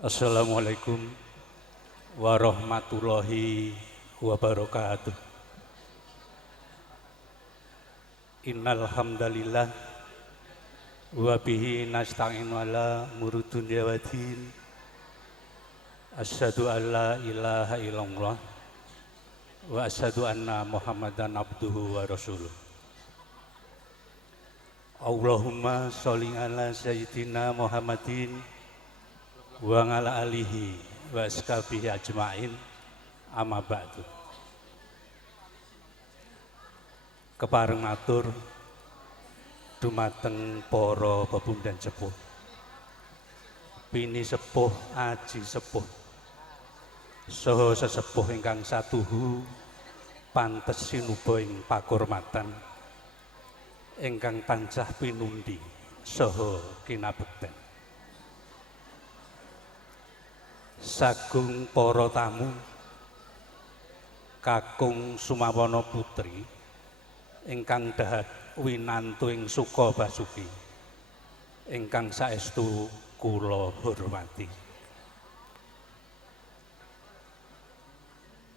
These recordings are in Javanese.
Assalamualaikum warahmatullahi wabarakatuh. Innal hamdalillah wa bihi nasta'inu ala umuri dunya waddin. Asyhadu an la ilaha illallah wa asyhadu anna Muhammadan abduhu wa rasuluh. Allahumma sholli ala sayyidina Muhammadin wa ala alihi wa ashabihi ajmain, amma ba'du. Kepareng matur dumateng para bebundan sepuh, bini sepuh, aji sepuh, saha sesepuh ingkang satuhu pantes sinuba ing pakurmatan ingkang tansah pinundi saha kinabekten. Sagung para tamu kakung Sumawana Putri ingkang dahat winantu ing Suka Basuki ingkang saestu kula hormati.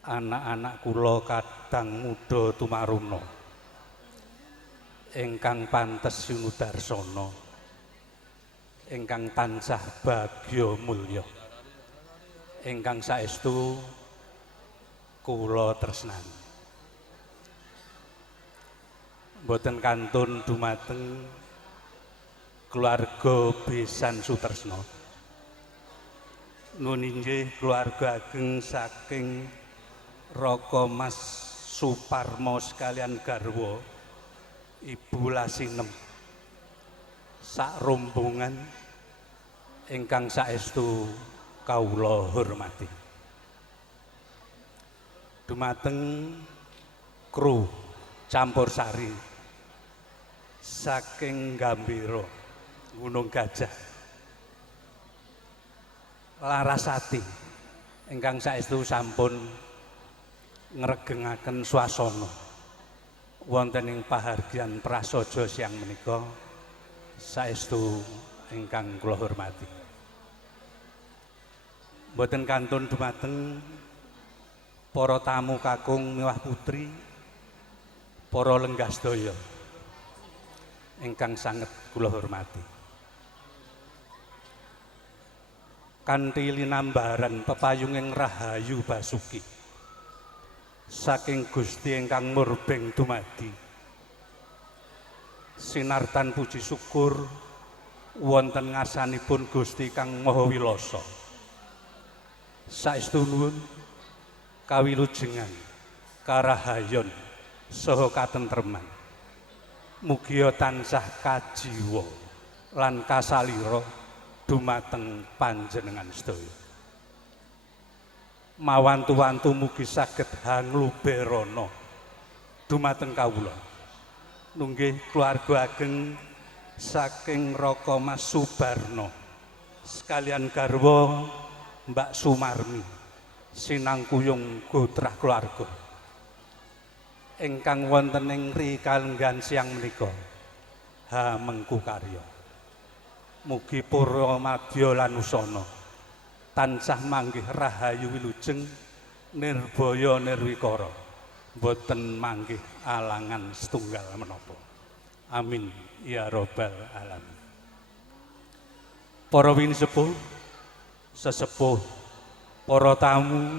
Anak-anak kula kadang muda tumaruna ingkang pantes sinudarsana ingkang tansah bagya mulya ingkang saestu kula tresnani. Boten kantun dumateng keluarga Besan Sutresna. Nun inggih keluarga ageng saking Raka Mas Suparmo sekalian garwa Ibu Lasinem sak rombongan ingkang saestu kawula hormati. Dumateng kru campursari saking Gambira Gunung Gajah Larasati ingkang saestu sampun ngregengaken swasana wonten ing pahargyan prasaja siang menika saestu ingkang kula hormati. Mboten kantun dumateng para tamu kakung miwah putri, para lenggah sedaya ingkang sanget kula hormati. Kanthi linambaran pepayunging Rahayu Basuki saking Gusti ingkang murbeng dumadi, sinartan puji syukur wonten ngarsanipun Gusti kang Maha Wilasa, saestu nuwun kawilujengan, karahayon saha katentreman mugia tansah kajiwa lan kasalira dumateng panjenengan sedaya. Mawantu-wantu mugi saged hangluberana dumateng kawula. Nunggih keluarga ageng saking Raka Mas Subarno sekalian garwa Mbak Sumarmi sinangkuyung gotrah keluarga ingkang wonten ing rikalenggan siang menika hamengku karya. Mugi purwa madya lan usana tansah manggih rahayu wilujeng nirbaya nirwikara boten manggih alangan setunggal menapa. Amin ya rabbal alamin. Para wini sepuh, sesepuh, para tamu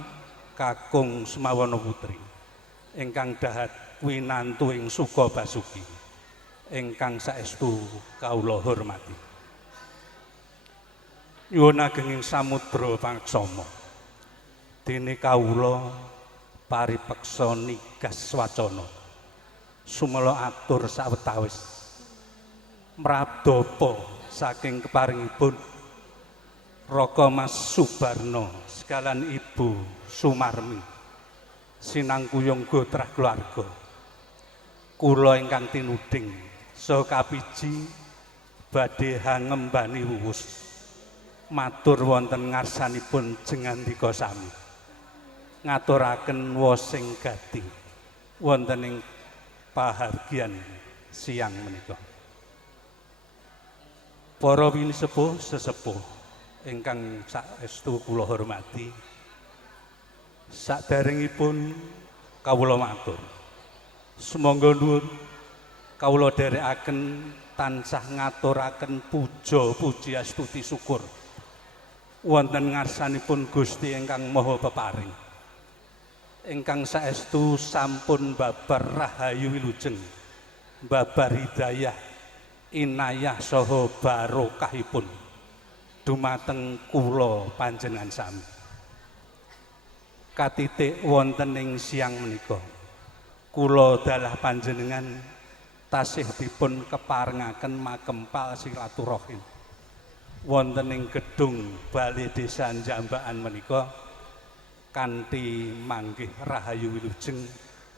kakung Sumawana Putri ingkang dahat winantu ing Suka Basuki ingkang saestu kawula hormati. Nyuwun ageng ing samudra pangaksama dene kawula paripeksa nigas wacana sumela atur sawetawis mrabdapa saking keparingipun Raka Mas Subarno sekalian Ibu Sumarmi sinangkuyung gotrah keluarga kula ingkang tinuding saha kapiji badhe hangembani wuwus matur wonten ngarsanipun jengandika sami ngaturaken wosing gati wonten ing pahargyan siang menika. Para wini sepuh sesepuh ingkang saestu kula hormati, saderengipun kawula matur. Sumangga nuwun kawula dherekaken tansah ngaturaken puja puji astuti syukur wonten ngarsanipun Gusti ingkang Maha Peparing. Ingkang saestu sampun babar rahayu wilujeng, babar hidayah, inayah saha barokahipun dumateng kula panjenengan sami. Katitik wonten ing siang menika kula dalah panjenengan tasih dipun keparengaken makempal silaturahim wonten ing gedung Balai Desa Njambaan menika kanthi manggih rahayu wilujeng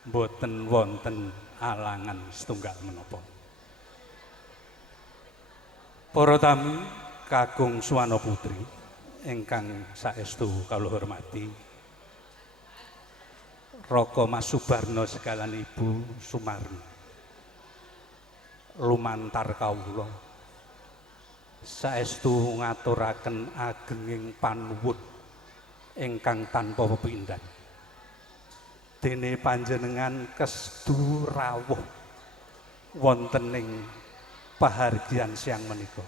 boten wonten alangan setunggal menapa. Para tamu kakung Suwana Putri ingkang saestu kawula hormati, Raka Mas Subarno sekalan Ibu Sumarni, lumantar kawula saestu ngaturaken agenging panuwun ingkang tanpa pepindhan. Dene panjenengan kestu rawuh wonten ing pahargyan siang menika.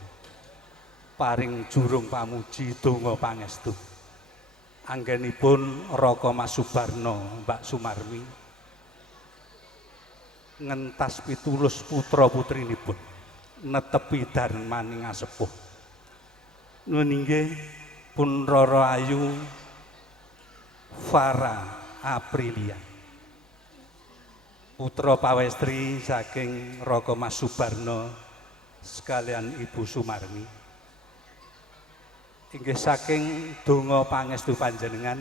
Paring jurung pamuji donga pangestu. Anggenipun Raka Mas Subarno Mbak Sumarmi ngentas pitulus putra putrinipun netepi darmaning asepuh. Nuwun inggih pun Roro Ayu Farah Aprilia, putra pawestri saking Raka Mas Subarno sekalian Ibu Sumarmi. Inggih saking donga pangestu panjenengan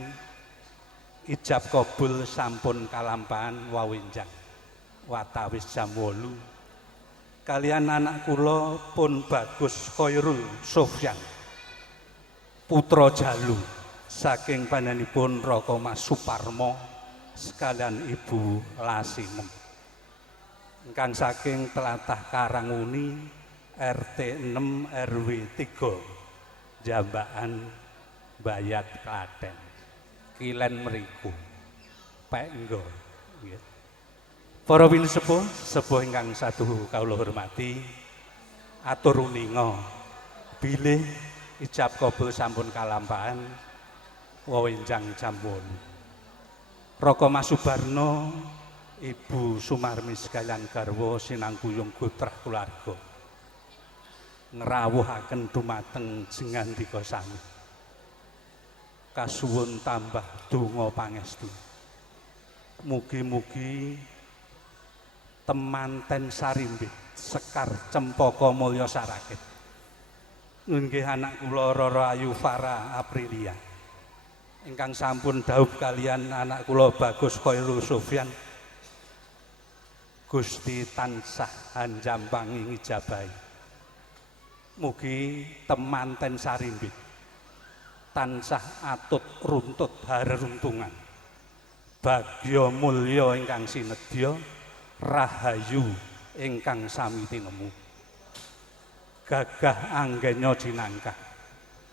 ijab kabul sampun kalampahan wawenjang watawis jam 8 kalian anak kula pun Bagus Khairul Sofyan putra Jalu saking panjenenganipun Raka Mas Suparmo sekalian Ibu Lasinem ingkang saking tlatah Karanguni RT 6 RW 3 Jambaan Bayat Klaten Kilen mriku Penggo nggih. Para pinsepuh sepuh ingkang saduh kawula hormati, atur uninga bilih ijab kabul sampun kalampahan wawenjang jam 8. Raka Mas Subarno Ibu Sumarmi sekalian garwa sinangkuyung gotrah keluarga ngrawuhaken dumateng jengandika sami. Kasuwun tambah donga pangestu. Mugi-mugi temanten sarimbit Sekar Cempaka Mulya Sarakit. Nggih anak kula Roro Ayu Farah Aprilia. Ingkang sampun dhaup kalian anak kula Bagus Khairul Sofyan. Gusti tansah hanjampang ngijabahi. Mugi temanten sarimbit tansah atut runtut hareruntungan bagya mulya ingkang sinedya rahayu ingkang sami tinemu gagah anggenya jinangkah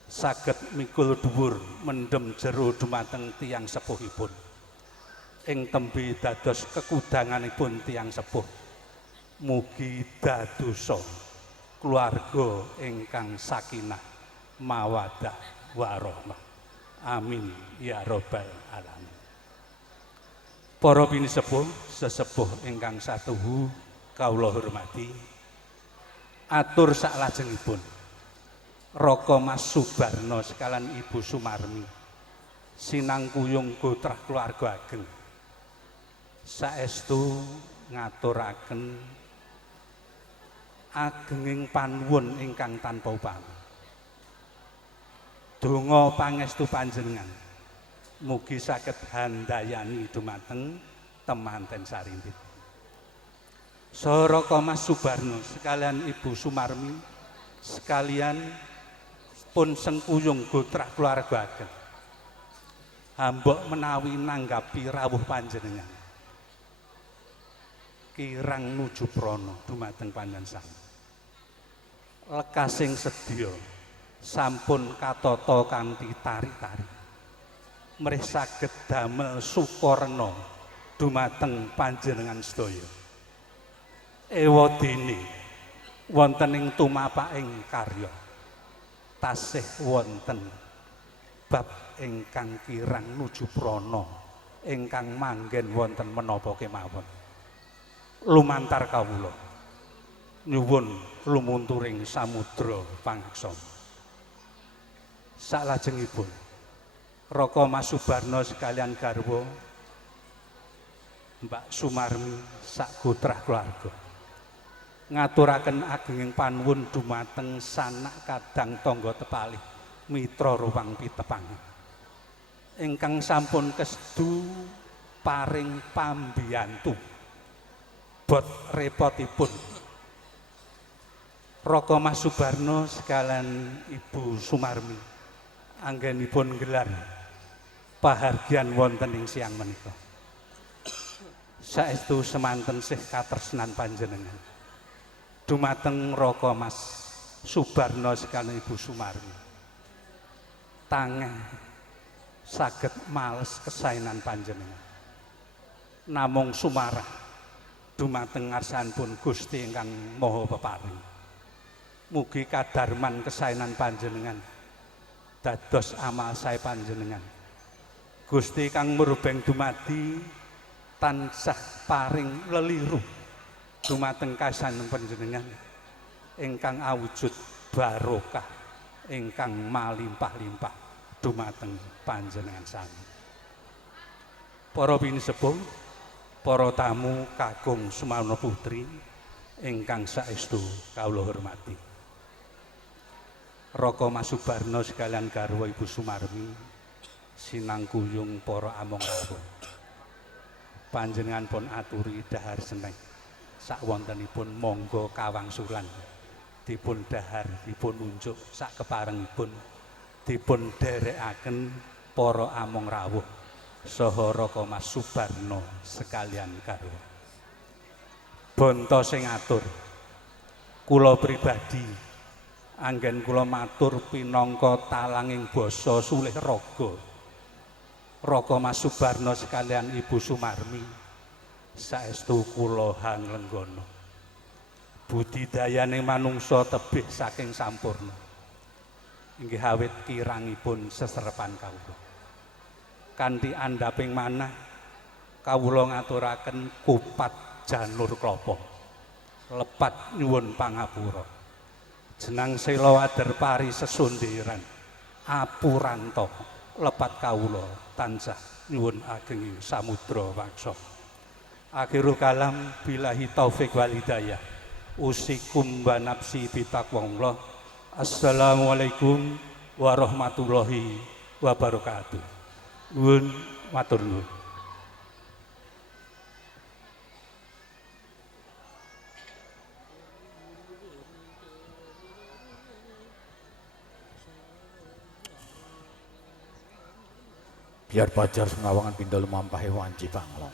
saged mikul dhuwur mendem jero dumateng tiyang sepuhipun ing tembe dados kekudanganipun tiyang sepuh. Mugi dadosa keluarga ingkang sakinah mawaddah warahmah. Amin ya rabbal alamin. Para pinisepuh sesepuh ingkang satuhu kawula hormati, atur saklajengipun Raka Mas Subarno sekalian Ibu Sumarmi sinangkuyung gotrah keluarga ageng saestu ngaturaken agenging panuwun ingkang tanpa upami. Donga pangestu panjenengan mugi saged handayani dumateng temanten sarimbit. Saha Raka Mas Subarno sekalian Ibu Sumarmi sekalian pun sengkuyung gotrah keluarga ageng. Hambok menawi nanggapi rawuh panjenengan. Kirang nuju prana dumateng panjenengan sami. Lekasing sedya sampun katata kanthi tari-tari mrih saged damel sukarna dumateng panjenengan sedaya ewadene wonten ing tumapaking karya tasih wonten bab ingkang kirang nuju prana ingkang manggen wonten menapa kemawon lumantar kawula nyuwun lumunturing samudra pangaksama salajengipun Raka Mas Subarna sekalian garwa Mbak Sumarmi sak gotrah keluarga ngaturaken agenging panuwun dumateng sanak kadang tangga tepalih mitra ruwang pitepang ingkang sampun kestu paring pambiyantu bot repotipun Raka Mas Subarna sekalian Ibu Sumarmi anggenipun gelar pahargyan wonten ing siang menika saestu semanten sih katresnan panjenengan dumateng Raka Mas Subarna sekalian Ibu Sumarmi tangeh saged males kesainan panjenengan namung sumarah dumateng ngarsanipun Gusti ingkang Maha Peparing mugi kadarman kesainan panjenengan dados amal sae panjenengan Gusti kang murbeng dumadi tansah paring leliru dumateng kasanan panjenengan ingkang awujud barokah ingkang malimpah-limpah dumateng panjenengan sami para pinisepuh para tamu kakung Sumarna Putri ingkang saestu kawula hormati Raka Mas Subarna sekalian garwa Ibu Sumarmi sinangkuyung para among rawuh panjenengan pun aturi dahar seneng sakwontenipun monggo kawangsulan dipun dahar dipun unjuk sak keparengipun dipun dherekaken para among rawuh saha Raka Mas Subarna sekalian garwa bonto sing atur kula pribadi anggen kula matur pinangka talanging basa sulih raga Raka Mas Subarna sekalian Ibu Sumarmi saestu kula hanglenggana budidayane manungsa tebih saking sampurna inggih awit kirangipun seserepan kawula kanthi andhaping manah kawula ngaturaken kupat janur klapa lepat nyuwun pangapura jenang sela waderpari sesundhiran apuranto lepat kawula tansah nyuwun ageng samudra waksa akhirul kalam billahi taufik wal hidayah usikum wa nafsi bitaqwallah assalamualaikum warahmatullahi wabarakatuh nuwun matur nuwun biar pajar sengawangan pindah lumampahe wanci panglong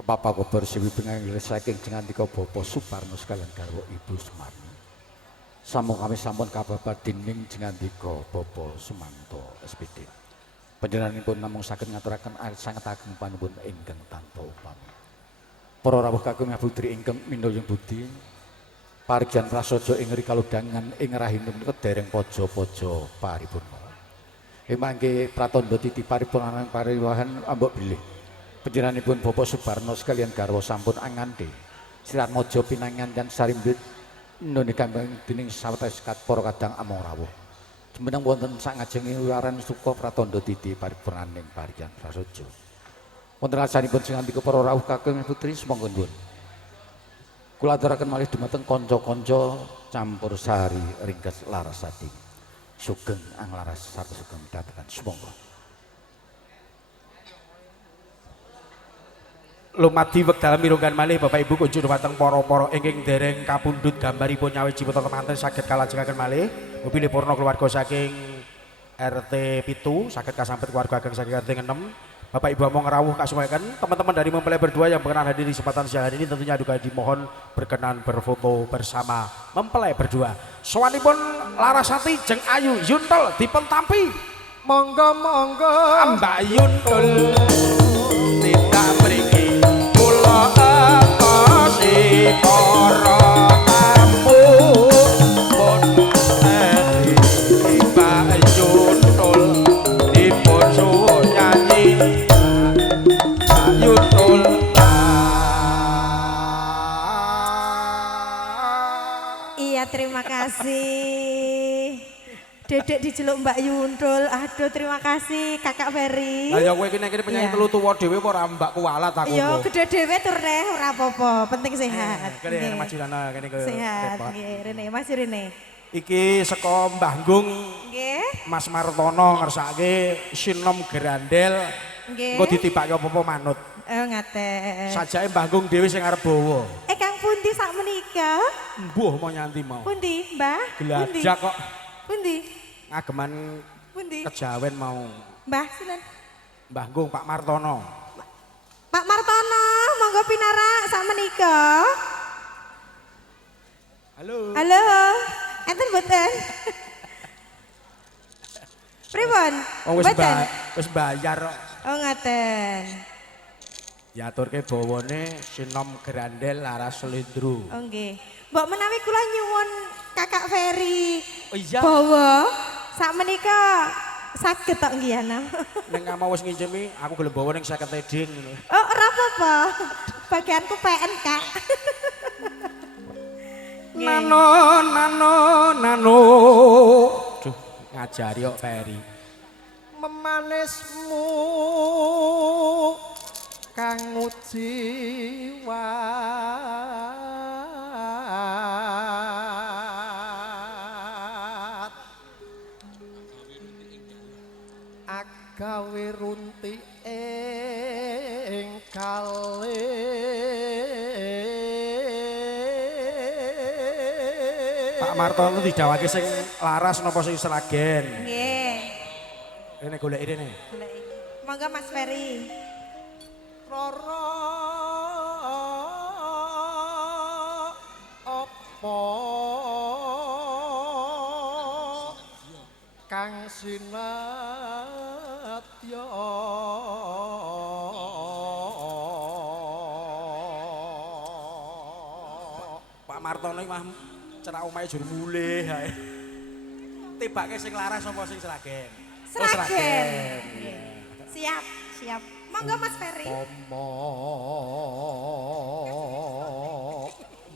Papa kobar siwi penganggil saking jengandika Bapak Suparno sekalian garwa Ibu Sumarmi sampun kami sampun kababar dinding jengandika Bapak Sumanto SPD panjenenganipun namung saged ngaturaken sanget ageng panuwun ingkang tanpa upami para rawuh kakung putri ingkang minulung budi parigyan prasaja ing rikaludangan ing rahipun menika dereng paja-paja paripurna mangke pratandha titi paripurna pariwahan ambok bilih panjenenganipun Bapak Subarna sekalian garwa sampun angante sirat mojo pinanganten sarimbit nuni kambing dening sawetawis para kadang among rawuh jumeneng wonten sak ngajenge wiwaran suka pratandha titi paripurnaning parigyan prasaja wonten rasanipun sing andika para rawuh kakung putri sumangga nuwun kula aturaken malih dumateng kanca-kanca campur sari ringkes larasati sugeng anglaras sarta sugeng datekan sumangga lumadi wekdal mirunggan malih Bapak Ibu kunjuk dumateng para-para ingkang dereng kapundhut gambaripun nyawiji putra temanten saged kalajengaken malih mobil purna keluarga saking RT 7 saged kasampet keluarga ageng saking RT 6 Bapak Ibu among rawuh kasumayaken teman-teman dari mempelai berdua yang berkenan hadir di kesempatan siang hari ini tentunya juga dimohon berkenan berfoto bersama mempelai berdua. Sowanipun Larasati jeung Ayu Yuntul dipun tampi. Monggo Mbak Yuntul tidak mriki kula entosi para tamu pun Mbak Yuntul dipun suwun nyanyi Mbak Yuntul. Iya, terima kasih. Dedek diceluk Mbak Yuntul. Aduh, terima kasih Kakak Ferry. Lah ya kowe iki nek penyanyi telu tuwa dhewe apa ora mbak kualat aku. Iya, gede dhewe tur neh, ora apa-apa, penting sehat. Kene maju ana kene ke. Sehat, nggih, Rene, Mas Rene. Iki saka Mbah Gung. Nggih. Mas Martono ngersake sinom gerandel. Nggih. Engko ditibake apa-apa manut. Oh, ngaten. Sajake Mbah Gung dhewe sing arep bawa. Kang pundi sak menika? Mbuh mau nyanti mau. Pundi, Mbah? Gelajak kok Pundi? ngageman Pundi? kejawen mau. Mbah, sinten? Mbah Gung Pak Martono. Pak Martono, monggo pinarak sak menika. Halo. Halo. Enten mboten? Pripun? Oh wis bayar kok. Oh, ngaten. Diaturke bawane sinom gerandel laras slendro. Oh, nggih. Mbok menawi kula nyuwun Kakak Ferry. Oh iya. Bawa sak menika saged tok nggih ana. Ning kamu wis ngincemi aku gelem bawa ning 50 eding ngono. Oh, ora apa-apa. Bagianku PN, Kak. Nano. Duh, ngajari kok Ferry. memanismu kang ujiwa agawe runti ing Pak Martono didawake sing laras napa sing seragen? Nggih. Rene golek rene. Goleki. Monggo Mas Ferry. rara apa kang sinatya Pak Martono iki mah cerak omahe jur mulih hae. Tibake sing laras apa sing seragen? Oh, Seragen. Siap, siap. Monggo Mas Ferry. Pomo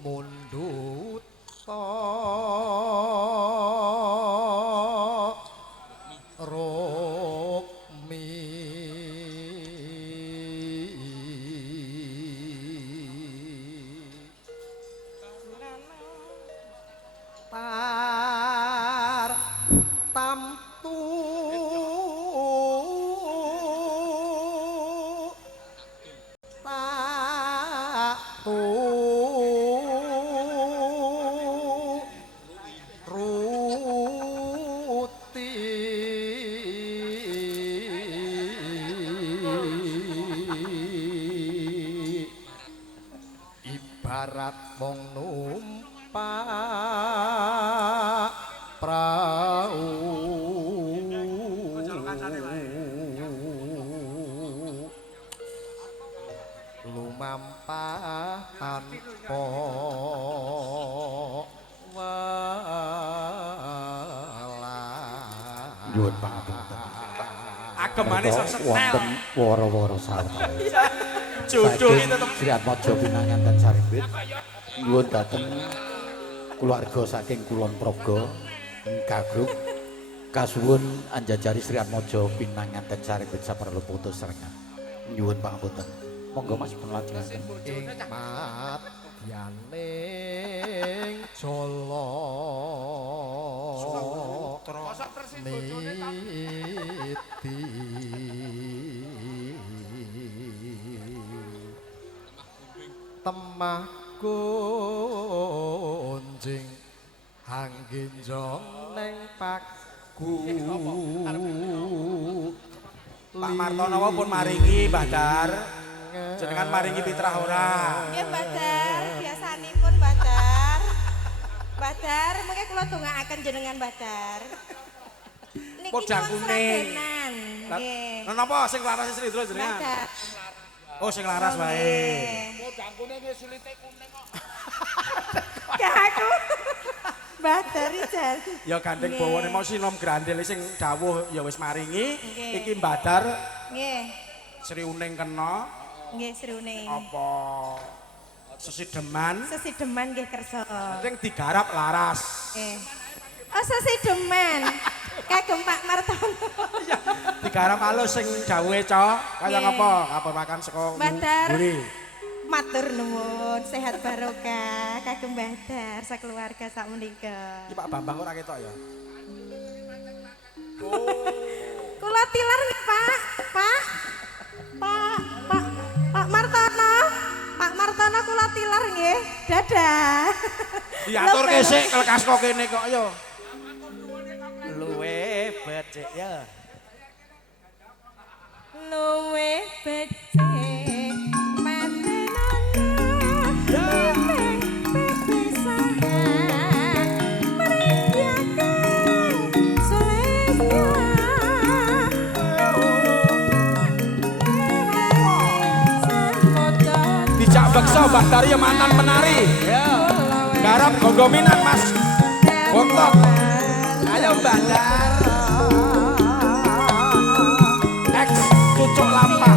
mundut rokmi tar tamtu ruti ibarat wong numpak prau lumampah tanpa Nyuwun pangapunten. Agemane sok setel. Wonten wara-wara sarta. Judul iki tetep Sri Atmaja Pinanganten Sarimbit. Nyuwun dhateng keluarga saking Kulon Progo Kagruk kasuwun anjajari Sri Atmaja Pinanganten Sarimbit saperlu putus serengan. Nyuwun pangapunten. Monggo Mas pun lajengaken. ing madyaning jala niti temah gunjing hangginjong neng paku Pak Martono pun maringi Mbah Dar. Jenengan maringi pitrah ora? Nggih, Mbak Dar. Biasanipun Mbak Dar. Badar, mengke kula dongaaken jenengan Badar. Niki Kodang nyuwun kuning. sragenan. Nggih. Lah napa sing laras Sri Indra jenengan? Badar. Oh sing laras wae. Kodang kuning ge sulite kuning kok. Ya aku. Badar jan. Ya gandeng bawane mau sinom grandel sing dawuh ya wis maringi. Nggih. Iki Badar Nggih. Sri Uning kena Nggih Sriuning. apa sesideman Sesideman nggih kersa. sing digarap laras. Nggih. Oh sesideman. Kagem Pak Martono. Digarap alus sing dawuhe cok kaya Nggih. ngapa? Kapur makan saka Badar. mburi. Matur nuwun, sehat barokah kagem Badar sakeluarga sak menika. Iki Pak Bambang ora ketok ya. Kula tilar nggih, Pak. Pak Martono. Pak Martono kula tilar nggih. Dadah. Diatur kesik kelekas kok kene kok ya. Luwe becik ya. Luwe becik mantenana. Ya. Dijak beksa Mbak Daria mantan penari. Ya. Garap gonggominan Mas. Bontot. Ayo Mbak Dar. Ex cucuk lampah.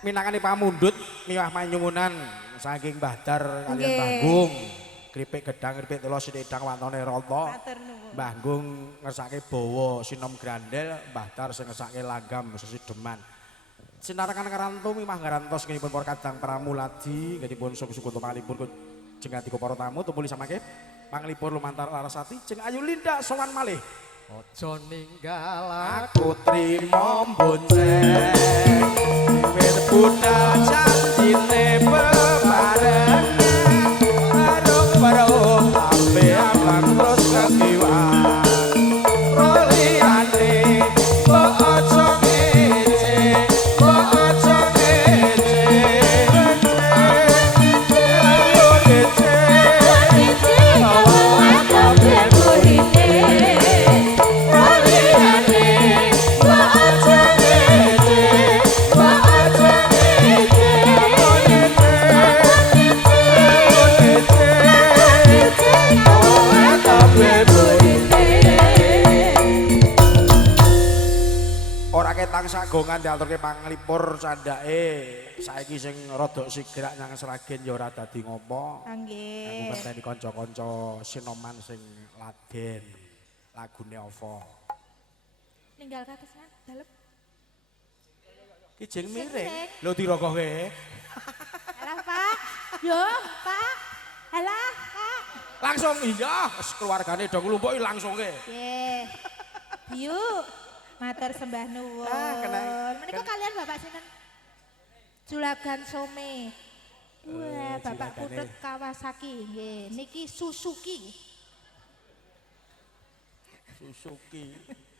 Minangkani pamundhut miwah manyuwunan saking Mbah Dar kaliyan Mbah Gung. Kripik gedang, kripik telo sinedang wantone rata. Mbah Gung ngersake bawa sinom grandel, Mbah Dar sing ngersake langgam sesideman. Sinarakan karantu mimah ngarantos ngenipun para kadang pramuladi, ngenipun suku-suku tumalipun jengatipun para tamu tumpuli samangke panglipur lumantar Larasati jeng ayu lindak sowan malih. Ojo ninggal Aku trimo bonceng wit budal janjine bebarengan bareng-bareng ambe abang terus kekiwan roliyane ojo ngece ojo sagongan diaturke panglipur candake saiki sing rada sigrak nang Sragen ya ora dadi ngopo. Nggih. Aku ngenteni kanca-kanca sinoman sing laden lagune apa. Ninggal kakesan dalem. Ki jeng miring. Lho dirogohke. Alah, Pak. Yo, Pak. Alah, Pak. Langsung iya, keluargane do nglumpuki langsungke. Nggih. Biu. Matur sembah nuwun. Menika kalian Bapak sinten? Juragan Some. Wah, Bapak Putut Kawasaki nggih. Niki Suzuki. Suzuki.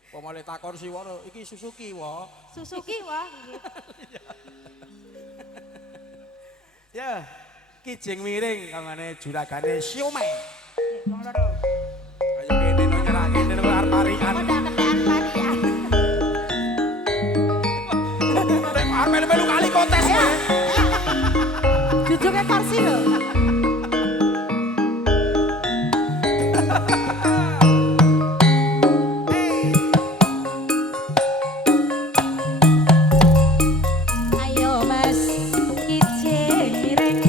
Pemale takon siwono iki Suzuki wae. Suzuki wah nggih. Ya, ki jeng miring kangane juragane Siomai. Wong loro. Ayo kene no nyerake kene no arep-arian. Ndak kentekan parian. Melu kali kontes kowe. Jujuke kursi lho. Ayo Mas, kijing miring.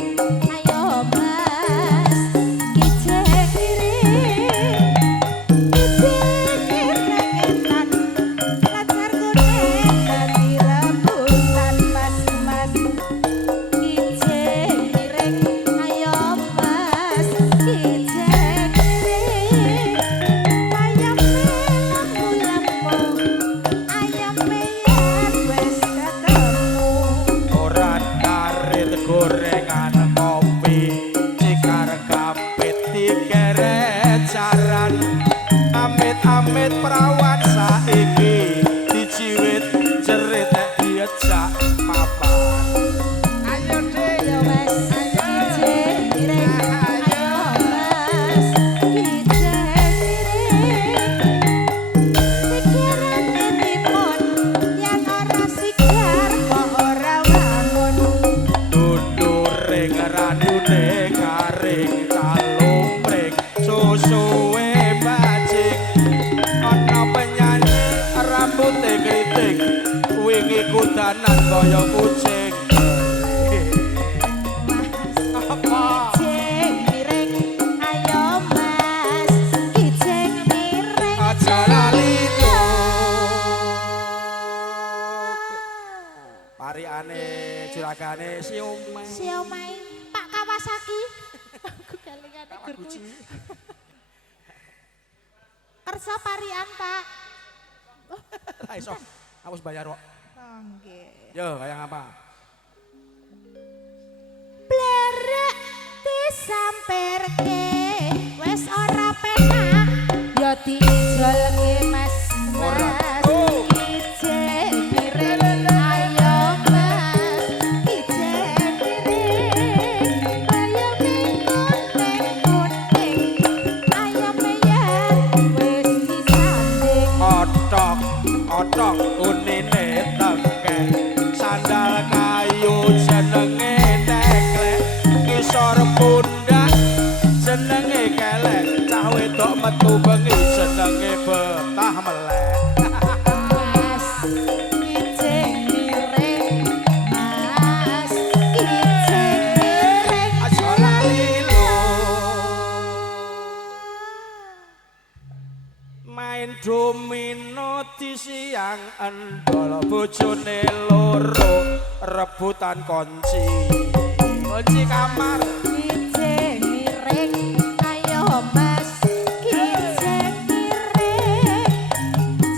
Ayo Mas, kijing miring. Kijing miring. Latar kuning dadi rambutan mas-mas. Kijing miring. Ayo Mas, kijing miring. Ayam melamu-lamu. Ayam yen wis ketemu. Ora karit gorengan kopi cikar kapit dikeret jaran amit-amit perawan saiki diciwit jerit nek diajak mapan ayo dek Ayo Mas, kijing miring. Ayo Mas, kijing miring. Pikiran ketipun yang ora sigar kok ora wangun. dudure ngerandune garing calumring susuwe bajing ana penyanyi rambute kriting wingi kudanan kaya kucing apa Kijing miring. Ayo Mas, kijing miring. aja lali pariane juragane siomay Siomay Pak Kawasaki. Aku galingane gur kuwi. Kersa parian, Pak. ra iso aku wis bayar kok Oh, nggih. yo kaya apa disampirke wis ora penak ya diijolke mas mas ijek miring ayo mas ijek miring ayo kuning ayo meyer wis disanding otok unine tengke sandal kayu jenenge teklek ngisor pundak jenenge kelek cah wedok metu bengi jenenge betah melek mas ijek miring mas ijek miring aja lali lho main domino di siang endol bojone loro rebutan kunci kamar ijek miring ayo mas ijek miring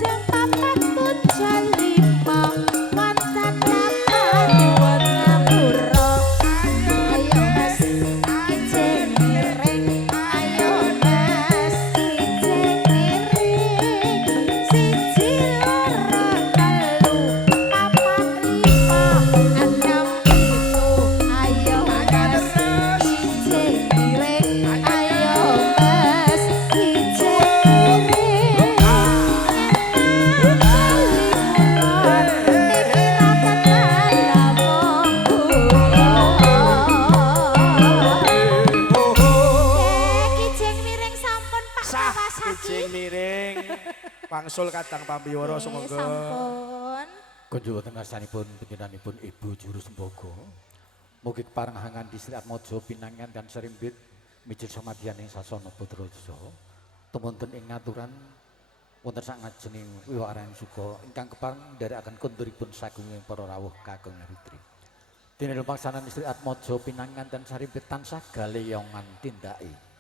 jam 4 punjul 5 mantan lapan buat ngapura ayo mas ijek miring ayo mas ijek miring siji loro telu papat lima enam pitu ayo mas ijek miring ayo mas ijek miring Kijing miring sampun Pak sah Kawasaki. kijing miring wangsul kadang pambiwara sumangga Sampun. Kunjung tengasanipun pinjenenganipun Ibu Juru Sembogo. Mugi keparengangan di Sri Atmaja pinangan dan serimbit mijil samadyan ing sasana Putraja. Tumunten ing ngaturan wonten sangajening wiwaraning suka ingkang kepareng nderekaken konturipun sagunging para rawuh kakung Ritri. Dene lumaksanan Sri Atmaja pinangan dan serimbit tansah galeyongan tindake.